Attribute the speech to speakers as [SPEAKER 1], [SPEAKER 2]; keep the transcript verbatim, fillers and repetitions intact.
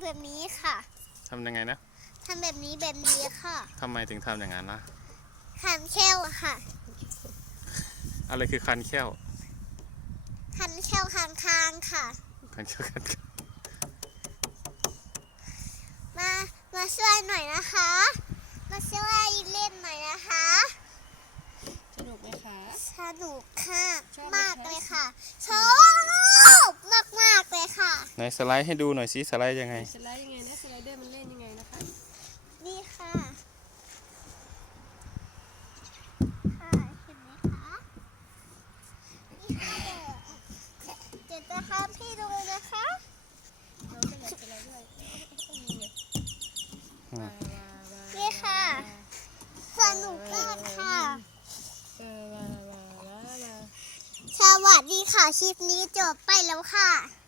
[SPEAKER 1] แบบนี้ค่ะ
[SPEAKER 2] ทำยังไงนะ
[SPEAKER 1] ทำแบบนี้แบบนี้ค่ะ
[SPEAKER 2] ทำไมถึงทำอย่างนั้นล่ะ
[SPEAKER 1] คันแค่วค่ะ
[SPEAKER 2] อะไรคือคันแค้ว
[SPEAKER 1] คันแค่วคันคางค่ะ
[SPEAKER 2] คันแค้วคันแค้ว
[SPEAKER 1] มามาช่วยหน่อยนะคะมาช่วยเล่นหน่อยนะคะ
[SPEAKER 3] สนุกไหมคะ
[SPEAKER 1] สนุกค่ะมากเลยค่ะชอบมากมากเลยค่ะ
[SPEAKER 2] ไหนสไลด์ให้ดูหน่อยสิสไลด์ยังไง
[SPEAKER 3] สไลด์ยังไงนะสไลเดอร์มันเล่นยังไงนะคะ
[SPEAKER 1] นี่ค่ะค่ะเห็นไหมคะนี่ค่ะเดี๋ยวจะทำให้ดูนะคะ
[SPEAKER 3] เราก็อยากสไลด์ด้วยนี่ไงว้าวว้าวว้าว
[SPEAKER 1] นี่ค่ะสนุกมากค่ะ
[SPEAKER 3] เออว้าวว้าวว้าวว้าว
[SPEAKER 1] สวัสดีค่ะคลิปนี้จบไปแล้วค่ะ